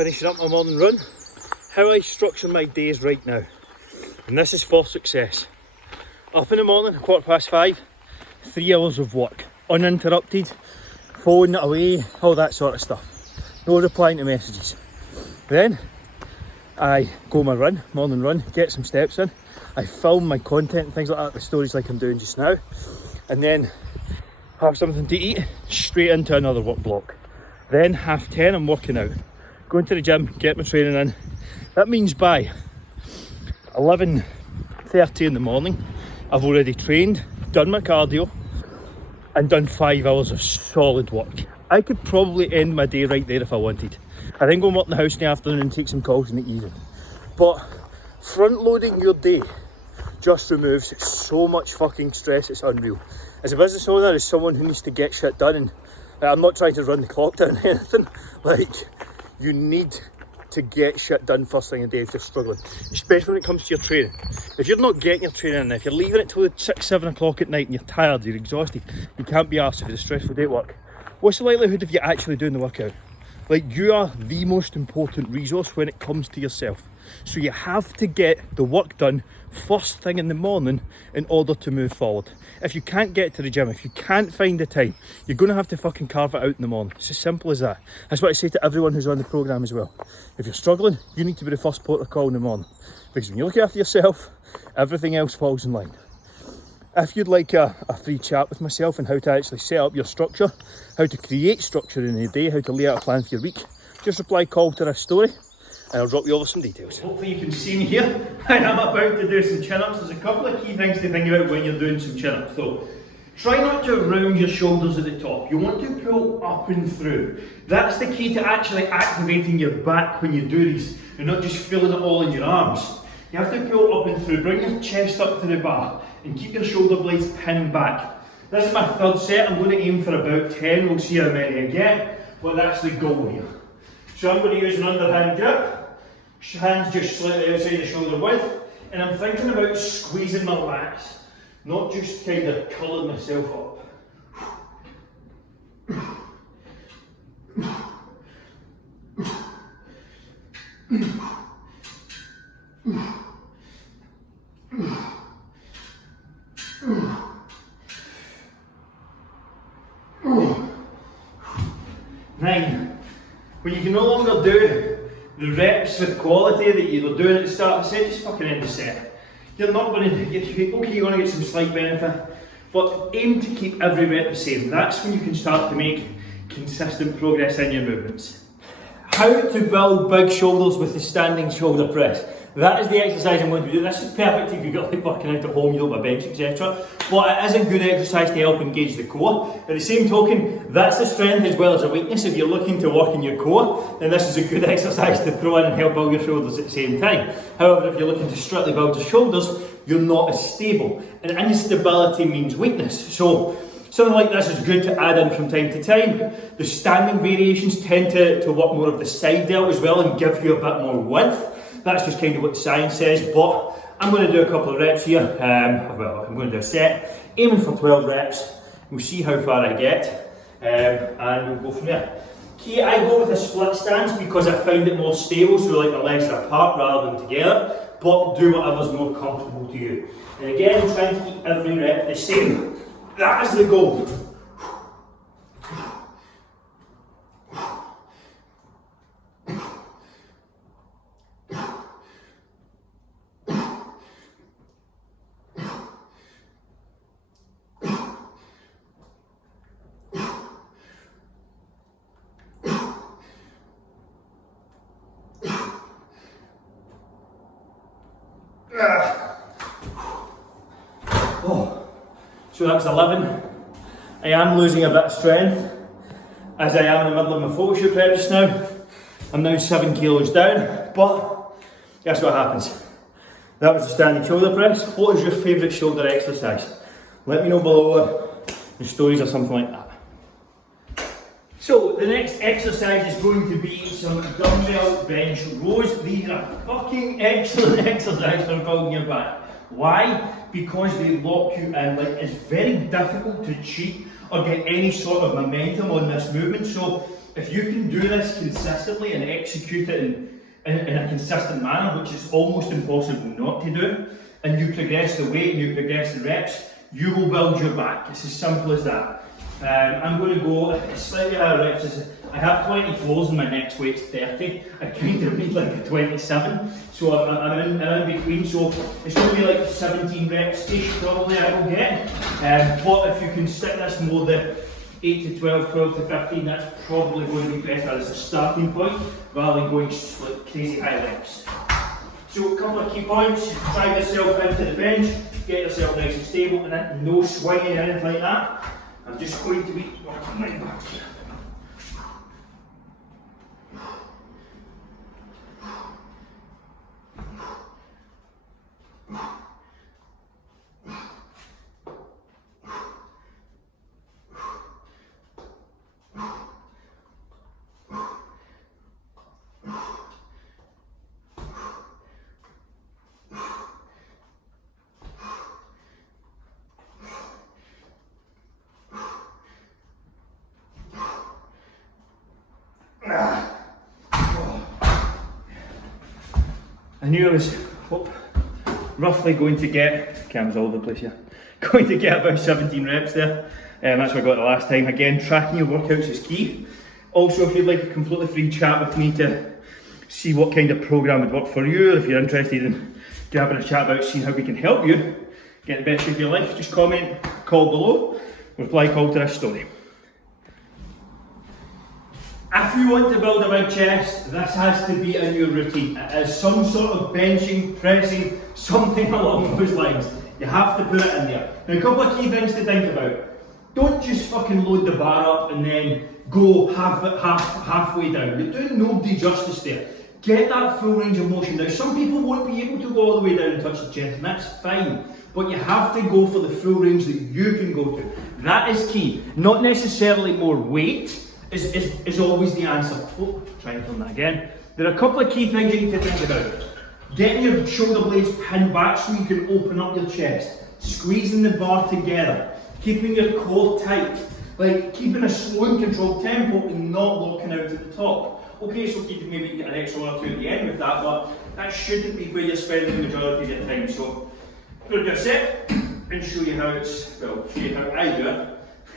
finishing up my morning run. How I structure my days right now, and this is for success. Up in the morning, 5:15, 3 hours of work, uninterrupted, phone away, all that sort of stuff. No replying to messages. Then I go my run, morning run, get some steps in. I film my content and things like that, the stories like I'm doing just now, and then have something to eat, straight into another work block. Then 10:30 I'm working out, going to the gym, get my training in. That means by 11:30 in the morning I've already trained, done my cardio and done 5 hours of solid work. I could probably end my day right there if I wanted. I then go and work in the house in the afternoon and take some calls in the evening. But front loading your day just removes so much fucking stress, it's unreal. As a business owner, as someone who needs to get shit done, and I'm not trying to run the clock down or anything, like, you need to get shit done first thing in the day if you're struggling, especially when it comes to your training. If you're not getting your training in, if you're leaving it till 6, 7 o'clock at night and you're tired, you're exhausted, you can't be arsed with a stressful day at work. What's the likelihood of you actually doing the workout? Like, you are the most important resource when it comes to yourself. So you have to get the work done first thing in the morning in order to move forward. If you can't get to the gym, if you can't find the time, you're going to have to fucking carve it out in the morning. It's as simple as that. That's what I say to everyone who's on the programme as well. If you're struggling, you need to be the first port of call in the morning. Because when you look after yourself, everything else falls in line. If you'd like a free chat with myself on how to actually set up your structure, how to create structure in your day, how to lay out a plan for your week, just reply call to this story and I'll drop you over some details. Hopefully you can see me here. I am about to do some chin-ups. There's a couple of key things to think about when you're doing some chin-ups. So try not to round your shoulders at the top. You want to pull up and through. That's the key to actually activating your back when you do these. You're not just feeling it all in your arms. You have to pull up and through. Bring your chest up to the bar and keep your shoulder blades pinned back. This is my third set. I'm going to aim for about 10. We'll see how many I get, but that's the goal here. So I'm going to use an underhand grip. Hands just slightly outside the shoulder width, and I'm thinking about squeezing my lats, not just kind of curling myself up. 9. When you can no longer do the reps with quality that you were doing at the start of the set, just fucking end the set. You're not going to get, okay, you're going to get some slight benefit, but aim to keep every rep the same. That's when you can start to make consistent progress in your movements. How to build big shoulders with the standing shoulder press. That is the exercise I'm going to do. This is perfect if you've got like working out at home, you don't have a bench, etc. But it is a good exercise to help engage the core. At the same token, that's a strength as well as a weakness. If you're looking to work in your core, then this is a good exercise to throw in and help build your shoulders at the same time. However, if you're looking to strictly build your shoulders, you're not as stable. And instability means weakness. So something like this is good to add in from time to time. The standing variations tend to work more of the side delt as well and give you a bit more width. That's just kind of what the science says, but I'm going to do a couple of reps here. I'm going to do a set, aiming for 12 reps. We'll see how far I get, and we'll go from there. Key, I go with a split stance because I find it more stable, so like my legs are apart rather than together, but do whatever's more comfortable to you. And again, trying to keep every rep the same. That is the goal. So that was 11. I am losing a bit of strength as I am in the middle of my photoshoot prep just now. I'm now 7 kilos down, but guess what happens? That was the standing shoulder press. What is your favourite shoulder exercise? Let me know below the stories or something like that. So the next exercise is going to be some dumbbell bench rows. These are fucking excellent exercises for building your back. Why? Because they lock you in. Like, it's very difficult to cheat or get any sort of momentum on this movement. So if you can do this consistently and execute it in a consistent manner, which is almost impossible not to do, and you progress the weight and you progress the reps, you will build your back. It's as simple as that. I'm going to go slightly higher reps. I have 20 floors and my next weight's 30. I kind of need like a 27, so I'm in between. So it's going to be like 17 reps-ish probably I will get. But if you can stick this more than 8 to 12, 12 to 15, that's probably going to be better as a starting point rather than going like crazy high reps. So a couple of key points: drive yourself into the bench, get yourself nice and stable, and then no swinging or anything like that. I'm just going to be working my back here. I knew I was roughly going to get, camera's all over the place here, going to get about 17 reps there. That's what I got the last time. Again, tracking your workouts is key. Also, if you'd like a completely free chat with me to see what kind of program would work for you, or if you're interested in having a chat about seeing how we can help you get the best shape of your life, just comment, call below, reply call to this story. If you want to build a big chest, this has to be in your routine. It is some sort of benching, pressing, something along those lines. You have to put it in there. Now, a couple of key things to think about. Don't just fucking load the bar up and then go halfway down. You're doing nobody justice there. Get that full range of motion. Now, some people won't be able to go all the way down and touch the chest, and that's fine. But you have to go for the full range that you can go to. That is key. Not necessarily more weight is always the answer. Oh, try and film that again. There are a couple of key things you need to think about. Getting your shoulder blades pinned back so you can open up your chest. Squeezing the bar together. Keeping your core tight. Like keeping a slow and controlled tempo and not locking out at the top. Okay, so you can maybe get an extra one or two at the end with that, but that shouldn't be where you're spending the majority of your time. So I'm going to do a set and show you how it's, well, show you how I do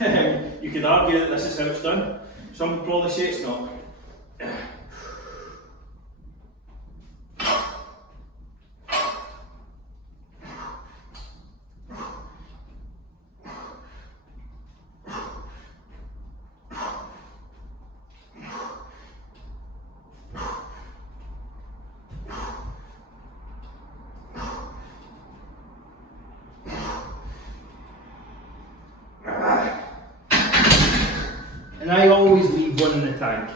it. You could argue that this is how it's done. Some would probably say it's not. And I always leave one in the tank.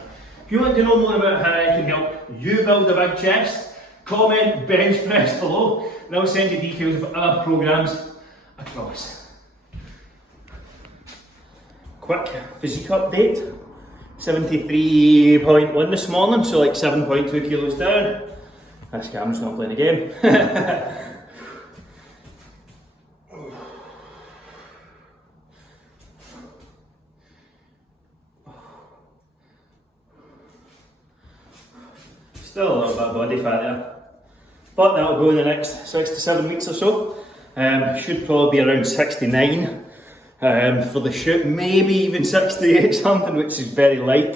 If you want to know more about how I can help you build a big chest, comment bench press below and I'll send you details of other programs across. Quick physique update. 73.1 this morning, so like 7.2 kilos down. This camera's not playing a game. Still a little bit of body fat there, but that'll go in the next 6 to 7 weeks or so. Should probably be around 69 for the shoot, maybe even 68 something, which is very light.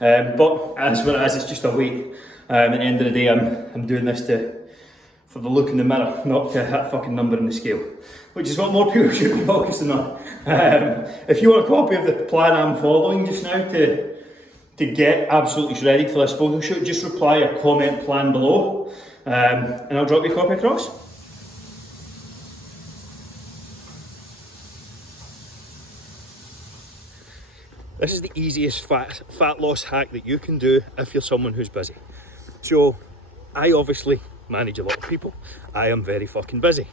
But as what it is, it's just a weight. At the end of the day, I'm doing this for the look in the mirror, not to hit a fucking number in the scale, which is what more people should be focusing on. If you want a copy of the plan I'm following just now to get absolutely shredded for this photo shoot, just reply or comment plan below and I'll drop you a copy across. This is the easiest fat loss hack that you can do if you're someone who's busy. So I obviously manage a lot of people. I am very fucking busy.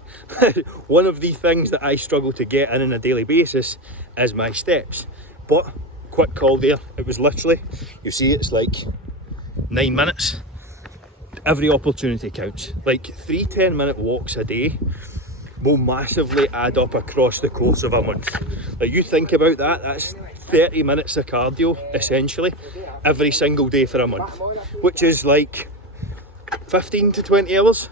One of the things that I struggle to get in on a daily basis is my steps. But quick call there, it was literally, you see it's like 9 minutes. Every opportunity counts. Like 3 10-minute walks a day will massively add up across the course of a month. Like you think about that, that's 30 minutes of cardio essentially, every single day for a month, which is like 15 to 20 hours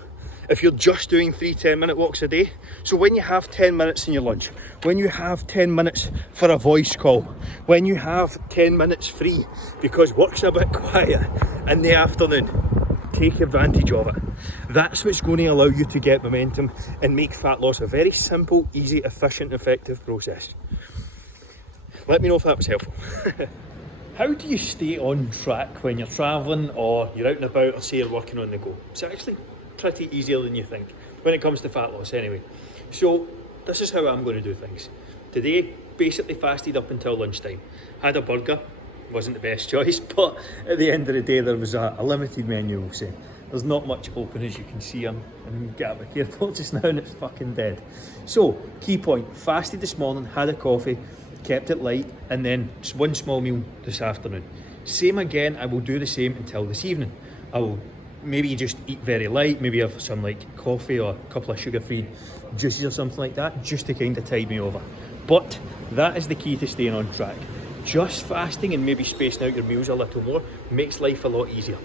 if you're just doing 3 10-minute walks a day. So when you have 10 minutes in your lunch, when you have 10 minutes for a voice call, when you have 10 minutes free because work's a bit quiet in the afternoon, take advantage of it. That's what's going to allow you to get momentum and make fat loss a very simple, easy, efficient, effective process. Let me know if that was helpful. How do you stay on track when you're travelling or you're out and about, or say you're working on the go? It's actually pretty easier than you think when it comes to fat loss anyway. So this is how I'm going to do things. Today, basically fasted up until lunchtime. Had a burger, wasn't the best choice, but at the end of the day there was a limited menu, we'll say. There's not much open, as you can see. I'm getting a bit careful just now and it's fucking dead. So, key point, fasted this morning, had a coffee, kept it light, and then just one small meal this afternoon. Same again, I will do the same until this evening. I will maybe just eat very light, maybe have some like coffee or a couple of sugar-free juices or something like that, just to kind of tide me over. But that is the key to staying on track. Just fasting and maybe spacing out your meals a little more makes life a lot easier.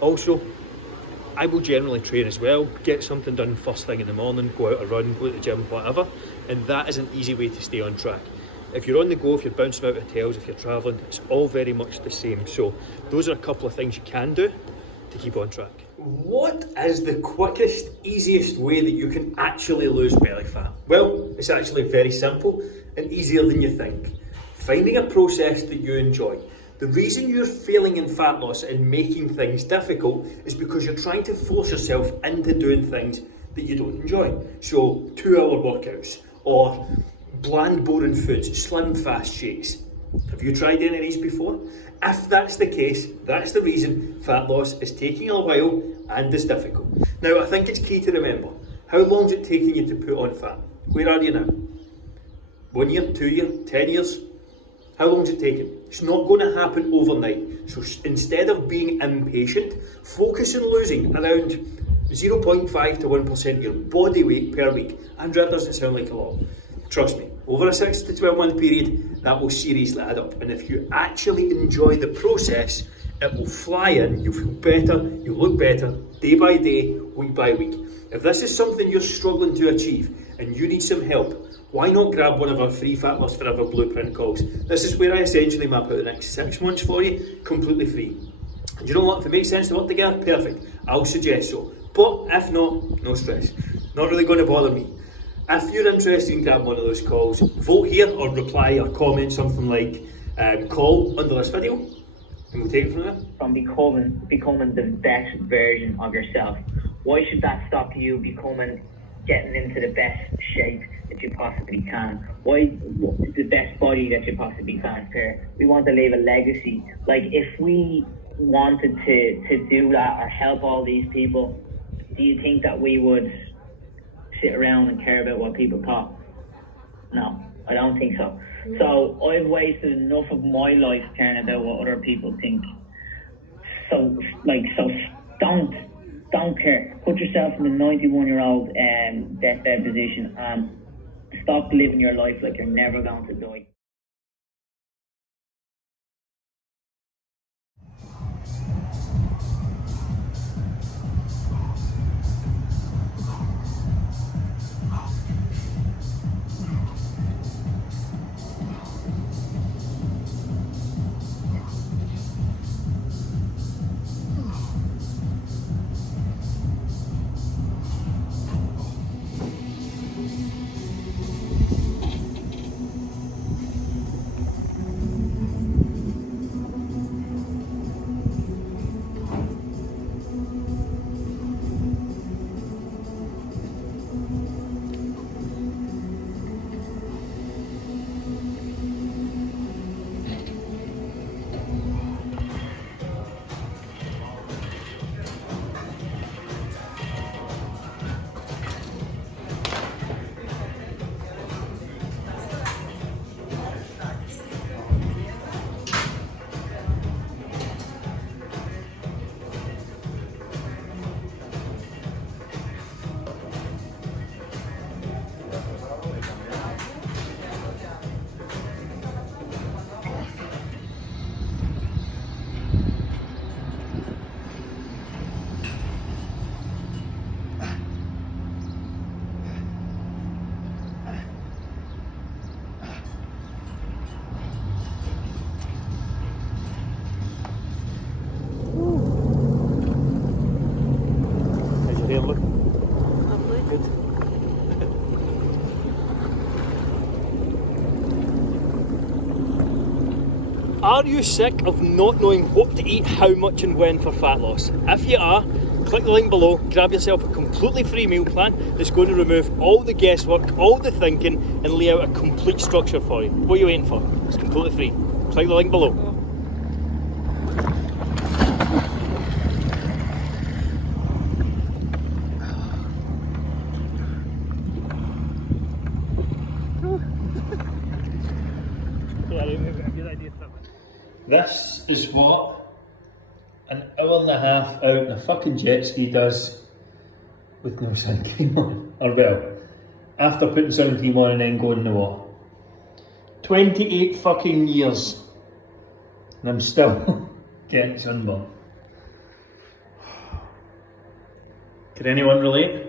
Also, I will generally train as well, get something done first thing in the morning, go out a run, go to the gym, whatever, and that is an easy way to stay on track. If you're on the go, if you're bouncing out of hotels, if you're travelling, it's all very much the same. So those are a couple of things you can do to keep on track. What is the quickest, easiest way that you can actually lose belly fat? Well, it's actually very simple and easier than you think. Finding a process that you enjoy. The reason you're failing in fat loss and making things difficult is because you're trying to force yourself into doing things that you don't enjoy. So 2-hour workouts or bland boring foods, slim fast shakes. Have you tried any of these before? If that's the case, that's the reason fat loss is taking a while and is difficult. Now I think it's key to remember, how long is it taking you to put on fat? Where are you now? 1 year, 2 years, 10 years? How long is it taking? It's not going to happen overnight. So instead of being impatient, focus on losing around 0.5 to 1% of your body weight per week. And that doesn't sound like a lot. Trust me, over a 6 to 12 month period, that will seriously add up. And if you actually enjoy the process, it will fly in, you'll feel better, you'll look better, day by day, week by week. If this is something you're struggling to achieve and you need some help, why not grab one of our free Fat Loss Forever Blueprint calls? This is where I essentially map out the next 6 months for you, completely free. And you know what, if it makes sense to work together, perfect, I'll suggest so. But if not, no stress, not really going to bother me. If you're interested in grabbing one of those calls, vote here or reply or comment something like call under this video and we'll take it from there. From becoming the best version of yourself. Why should that stop you getting into the best shape that you possibly can? Why the best body that you possibly can? We want to leave a legacy. Like if we wanted to do that or help all these people, do you think that we would sit around and care about what people thought? No, I don't think so. So I've wasted enough of my life caring about what other people think. So don't care. Put yourself in the 91-year-old deathbed position and stop living your life like you're never going to die. Are you sick of not knowing what to eat, how much and when for fat loss? If you are, click the link below, grab yourself a completely free meal plan that's going to remove all the guesswork, all the thinking, and lay out a complete structure for you. What are you waiting for? It's completely free. Click the link below. This is what an hour and a half out in a fucking jet ski does with no sun cream on. Or well, after putting sun cream on and then going in the water. 28 fucking years and I'm still getting sunburn. Can anyone relate?